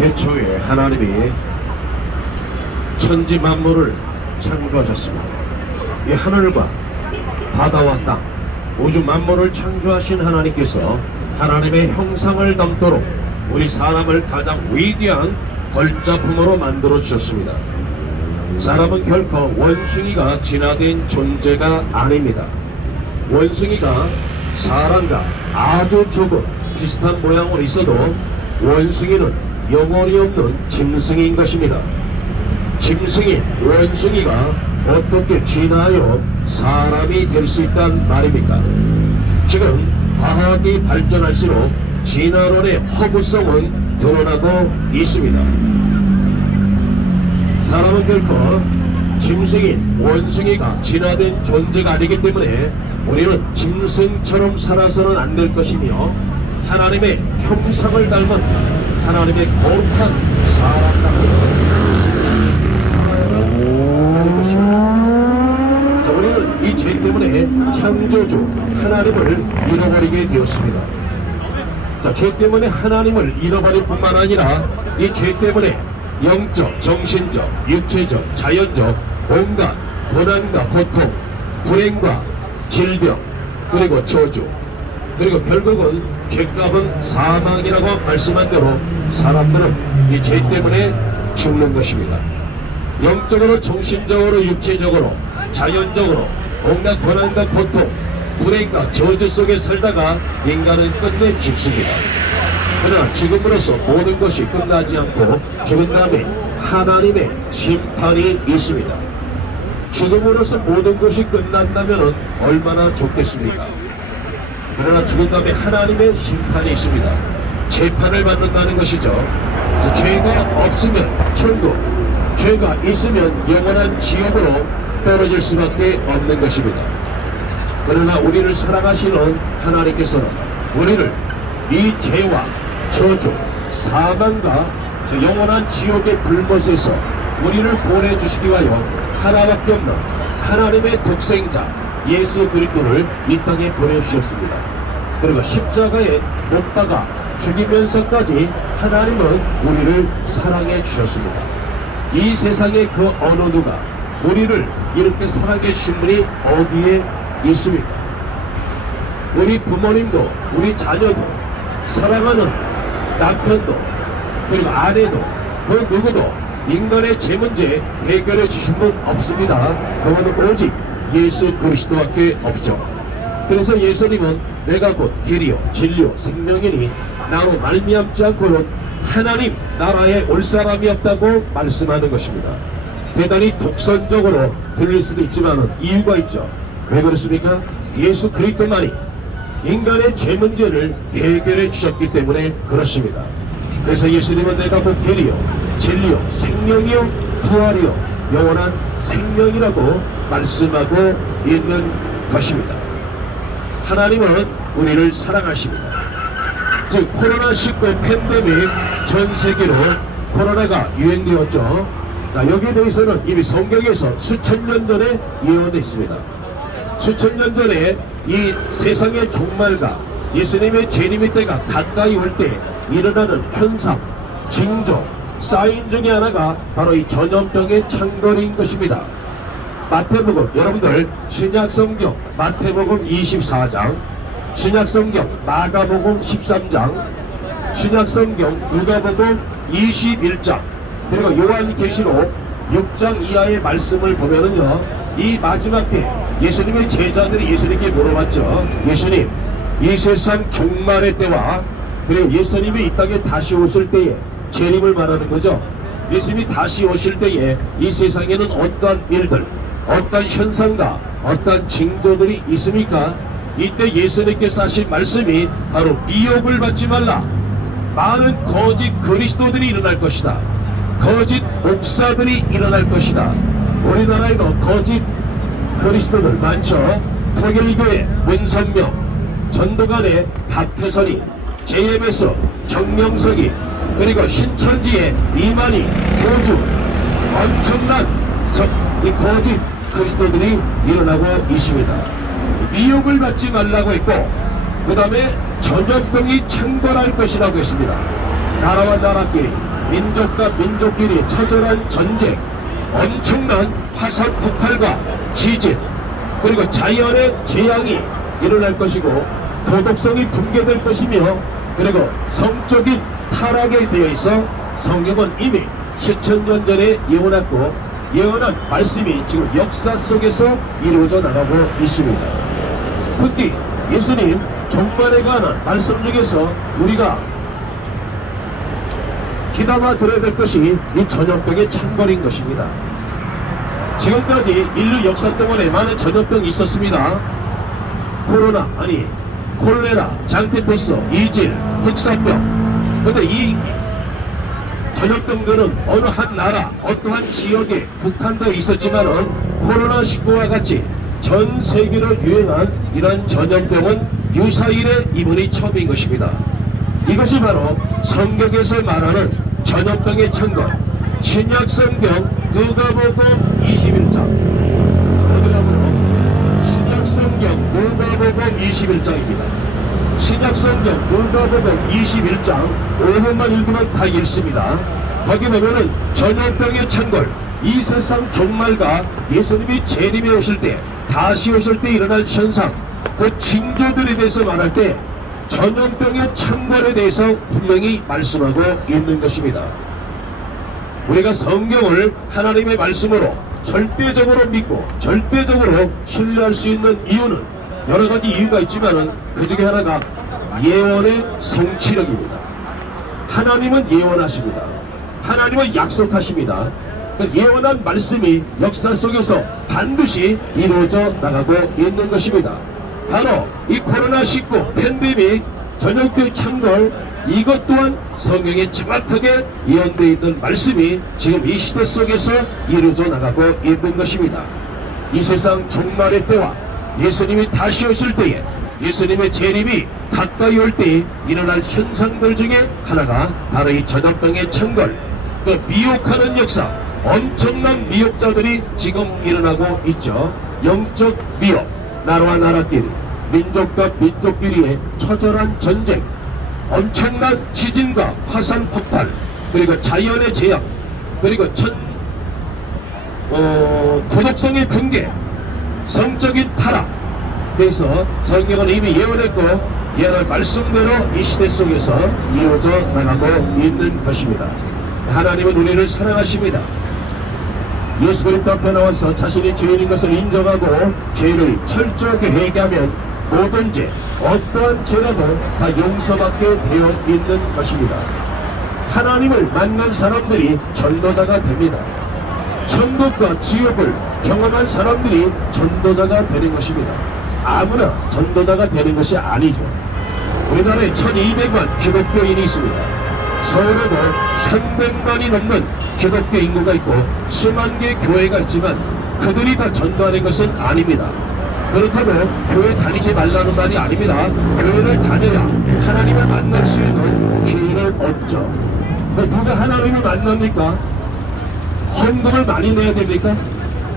태초에 하나님이 천지 만물을 창조하셨습니다. 이 하늘과 바다와 땅, 우주 만물을 창조하신 하나님께서 하나님의 형상을 담도록 우리 사람을 가장 위대한 걸작품으로 만들어 주셨습니다. 사람은 결코 원숭이가 진화된 존재가 아닙니다. 원숭이가 사람과 아주 조금 비슷한 모양으로 있어도 원숭이는 영혼이 없는 짐승인 것입니다. 짐승인 원숭이가 어떻게 진화하여 사람이 될 수 있단 말입니까? 지금 과학이 발전할수록 진화론의 허구성은 드러나고 있습니다. 사람은 결코 짐승인 원숭이가 진화된 존재가 아니기 때문에 우리는 짐승처럼 살아서는 안 될 것이며 하나님의 형상을 닮은 하나님의 거룩한 사람답게 살아야 할 것입니다. 자, 우리는 이 죄 때문에 창조주 하나님을 잃어버리게 되었습니다. 자, 죄 때문에 하나님을 잃어버릴 뿐만 아니라 이 죄 때문에 영적, 정신적, 육체적, 자연적 온갖 고난과 고통, 불행과 질병, 그리고 저주, 그리고 결국은 죄값은 사망이라고 말씀한 대로 사람들은 이 죄 때문에 죽는 것입니다. 영적으로, 정신적으로, 육체적으로, 자연적으로 온갖 고난과 고통, 불행과 저주 속에 살다가 인간은 끝내 죽습니다. 그러나 지금으로서 모든 것이 끝나지 않고 죽은 다음에 하나님의 심판이 있습니다. 죽음으로써 모든 것이 끝난다면 얼마나 좋겠습니까? 그러나 죽은 다음에 하나님의 심판이 있습니다. 재판을 받는다는 것이죠. 죄가 없으면 천국, 죄가 있으면 영원한 지옥으로 떨어질 수밖에 없는 것입니다. 그러나 우리를 사랑하시는 하나님께서는 우리를 이 죄와 저주, 사망과 영원한 지옥의 불못에서 우리를 보내주시기 위하여 하나밖에 없는 하나님의 독생자 예수 그리스도를 이 땅에 보내주셨습니다. 그리고 십자가에 못 박아 죽이면서까지 하나님은 우리를 사랑해 주셨습니다. 이 세상에 그 어느 누가 우리를 이렇게 사랑해 주신 분이 어디에 있습니까? 우리 부모님도 우리 자녀도 사랑하는 남편도 그리고 아내도 그 누구도 인간의 죄 문제 해결해 주신 분 없습니다. 그분은 오직 예수 그리스도밖에 없죠. 그래서 예수님은 내가 곧 길이요 진리요 생명이니 나로 말미암지 않고는 하나님 나라에 올 사람이 없다고 말씀하는 것입니다. 대단히 독선적으로 들릴 수도 있지만 이유가 있죠. 왜 그렇습니까? 예수 그리스도만이 인간의 죄 문제를 해결해 주셨기 때문에 그렇습니다. 그래서 예수님은 내가 곧 길이요 진리요 생명이요 부활이요 영원한 생명이라고 말씀하고 있는 것입니다. 하나님은 우리를 사랑하십니다. 즉 코로나19 팬데믹 전 세계로 코로나가 유행되었죠. 여기에 대해서는 이미 성경에서 수천 년 전에 예언되어 있습니다. 수천 년 전에 이 세상의 종말과 예수님의 재림의 때가 가까이 올 때 일어나는 현상, 징조, 사인 중에 하나가 바로 이 전염병의 창궐인 것입니다. 마태복음, 여러분들 신약성경 마태복음 24장, 신약성경 마가복음 13장, 신약성경 누가복음 21장, 그리고 요한계시록 6장 이하의 말씀을 보면은요, 이 마지막 때 예수님의 제자들이 예수님께 물어봤죠. 예수님, 이 세상 종말의 때와 그리고 예수님이 이 땅에 다시 오실 때에 재림을 말하는 거죠. 예수님이 다시 오실 때에 이 세상에는 어떤 일들, 어떤 현상과 어떤 징조들이 있습니까? 이때 예수님께서 하신 말씀이 바로 미혹을 받지 말라. 많은 거짓 그리스도들이 일어날 것이다. 거짓 목사들이 일어날 것이다. 우리나라에도 거짓 그리스도들 많죠. 통일교회 문선명, 전도관의 박태선이, JMS 정명석이, 그리고 신천지의 이만희, 교주, 엄청난 이 거짓 그리스도들이 일어나고 있습니다. 미혹을 받지 말라고 했고, 그 다음에 전염병이 창궐할 것이라고 했습니다. 나라와 나라끼리, 민족과 민족끼리 처절한 전쟁, 엄청난 화산 폭발과 지진, 그리고 자연의 재앙이 일어날 것이고 도덕성이 붕괴될 것이며, 그리고 성적인 타락에 되어 있어 성경은 이미 7,000년 전에 예언했고, 예언한 말씀이 지금 역사 속에서 이루어져 나가고 있습니다. 특히 예수님 종말에 관한 말씀 중에서 우리가 귀담아 들어야 될 것이 이 전염병의 창궐인 것입니다. 지금까지 인류 역사 동안에 많은 전염병이 있었습니다. 코로나, 아니 콜레라, 장테포스, 이질, 흑사병. 그런데 이 전염병들은 어느 한 나라, 어떠한 지역에 국한되어 있었지만은 코로나19와 같이 전 세계로 유행한 이런 전염병은 유사일에 이번이 처음인 것입니다. 이것이 바로 성경에서 말하는 전염병의 창궐, 신약성경 누가복음 21장, 신약성경 누가복음 21장입니다. 신약성경 누가복음 21장 5분만 읽으면 다 읽습니다. 거기 보면은 전염병의 창궐, 이 세상 종말과 예수님이 재림에 오실 때, 다시 오실 때 일어날 현상, 그 징조들에 대해서 말할 때 전염병의 창궐에 대해서 분명히 말씀하고 있는 것입니다. 우리가 성경을 하나님의 말씀으로 절대적으로 믿고 절대적으로 신뢰할 수 있는 이유는 여러 가지 이유가 있지만은 그 중에 하나가 예언의 성취력입니다. 하나님은 예언하십니다. 하나님은 약속하십니다. 예언한 말씀이 역사 속에서 반드시 이루어져 나가고 있는 것입니다. 바로 이 코로나19 팬데믹, 전염병 창궐, 이것 또한 성경에 정확하게 예언되어 있는 말씀이 지금 이 시대 속에서 이루어져 나가고 있는 것입니다. 이 세상 종말의 때와 예수님이 다시 오실 때에, 예수님의 재림이 가까이 올 때에 일어날 현상들 중에 하나가 바로 이 전염병의 창궐, 그 미혹하는 역사, 엄청난 미혹자들이 지금 일어나고 있죠. 영적 미혹, 나라와 나라끼리, 민족과 민족끼리의 처절한 전쟁, 엄청난 지진과 화산 폭발, 그리고 자연의 재앙, 그리고 도덕성의 붕괴, 성적인 타락. 그래서 성경은 이미 예언했고 예언할 말씀대로 이 시대 속에서 이루어져 나가고 있는 것입니다. 하나님은 우리를 사랑하십니다. 예수 그리스도 앞에 나와서 자신이 죄인인 것을 인정하고 죄를 철저하게 회개하면 모든 죄, 어떠한 죄라도 다 용서받게 되어 있는 것입니다. 하나님을 만난 사람들이 전도자가 됩니다. 천국과 지옥을 경험한 사람들이 전도자가 되는 것입니다. 아무나 전도자가 되는 것이 아니죠. 우리나라에 1200만 기독교인이 있습니다. 서울에도 300만이 넘는 기독교 인구가 있고 수만 개 교회가 있지만 그들이 다 전도하는 것은 아닙니다. 그렇다면 교회 다니지 말라는 말이 아닙니다. 교회를 다녀야 하나님을 만날 수 있는 기회를 얻죠. 누가 하나님을 만납니까? 헌금을 많이 내야 됩니까?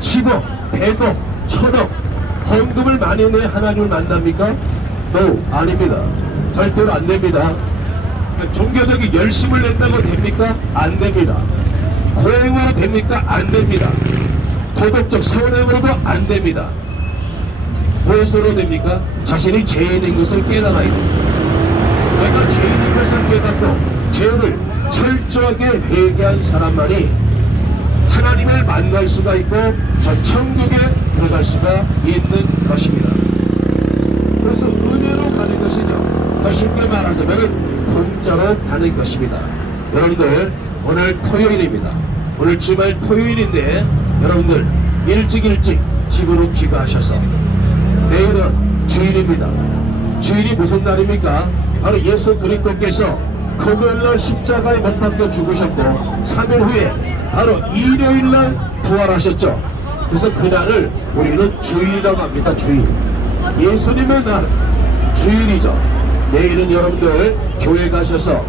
10억, 100억, 1000억 헌금을 많이 내야 하나님을 만납니까? No, 아닙니다. 절대로 안 됩니다. 종교적인 열심을 낸다고 됩니까? 안 됩니다. 고행으로 됩니까? 안 됩니다. 도덕적 선행으로도 안 됩니다. 무엇으로 됩니까? 자신이 죄인인 것을 깨달아야 됩니다. 내가 죄인인 것을 깨닫고 죄를 철저하게 회개한 사람만이 하나님을 만날 수가 있고 저 천국에 들어갈 수가 있는 것입니다. 그래서 은혜로 가는 것이죠. 더 쉽게 말하자면 공짜로 가는 것입니다. 여러분들 오늘 토요일입니다. 오늘 주말 토요일인데 여러분들 일찍 집으로 귀가하셔서 내일은 주일입니다. 주일이 무슨 날입니까? 바로 예수 그리스도께서 금요일날 십자가에 못 박혀 죽으셨고 3일 후에 바로 일요일날 부활하셨죠. 그래서 그날을 우리는 주일이라고 합니다. 주일. 예수님의 날 주일이죠. 내일은 여러분들 교회 가셔서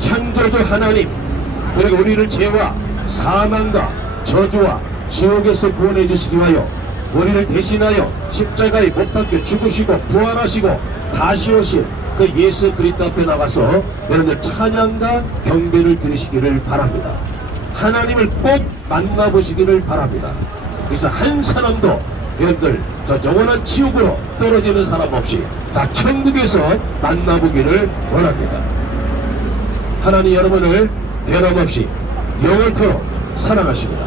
창조주 하나님, 그리고 우리를 죄와 사망과 저주와 지옥에서 구원해 주시기 위하여 우리를 대신하여 십자가에 못 박혀 죽으시고 부활하시고 다시 오신 그 예수 그리스도 앞에 나가서 여러분들 찬양과 경배를 드리시기를 바랍니다. 하나님을 꼭 만나보시기를 바랍니다. 그래서 한 사람도 여러분들 저 영원한 지옥으로 떨어지는 사람 없이 다 천국에서 만나보기를 원합니다. 하나님 여러분을 변함없이 영원토록 사랑하십니다.